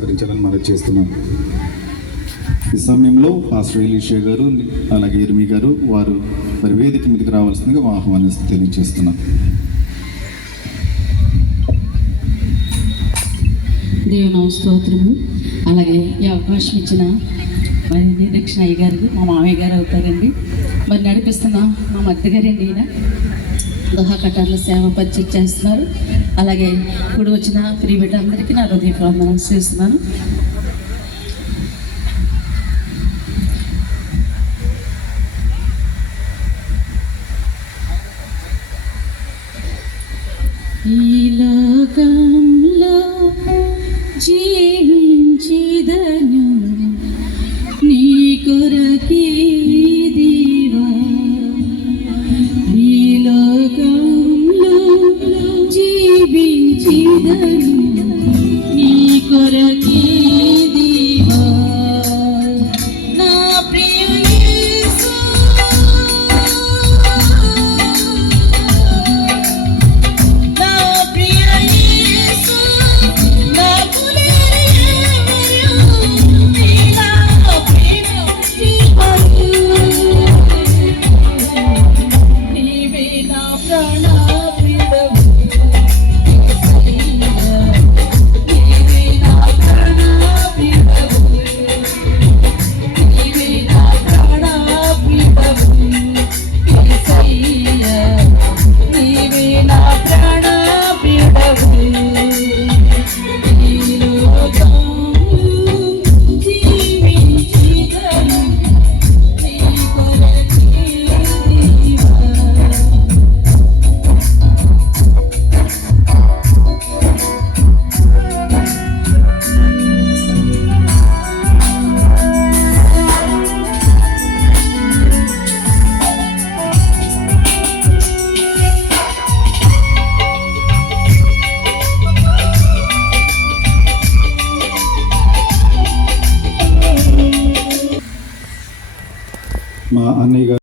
సహకరించాలని మనం చేస్తున్నాం. ఈ సమయంలో పాస్టర్ ఎలీషా గారు అలాగే ఇర్మి గారు వారు మరి వేదిక మీదకి రావాల్సిందిగా ఆహ్వానిస్తూ తెలియజేస్తున్నాం. దేవుని స్తోత్రము. అలాగే ఈ అవకాశం ఇచ్చిన మరి నిరీక్షణ అయ్య గారికి మా మామయ్య గారు అవుతారండి. మరి నడిపిస్తున్న మా మధ్య గారండి ఈయన దోహా కటార్లో సేవ పరిచయం చేస్తున్నారు. అలాగే ఇప్పుడు వచ్చిన ఫ్రీ బిడ్డ అందరికీ నా హృదయపూర్వకంగా చేస్తున్నాను. ఈ లోకంలో జీవించిదను నీ కొరకే దేవా, ఈ లోకంలో జీవించిదను నీ కొరకే దేవా, నా ప్రియ యేసు, నా ప్రియ యేసు, నా మా అన్నయ్య గారు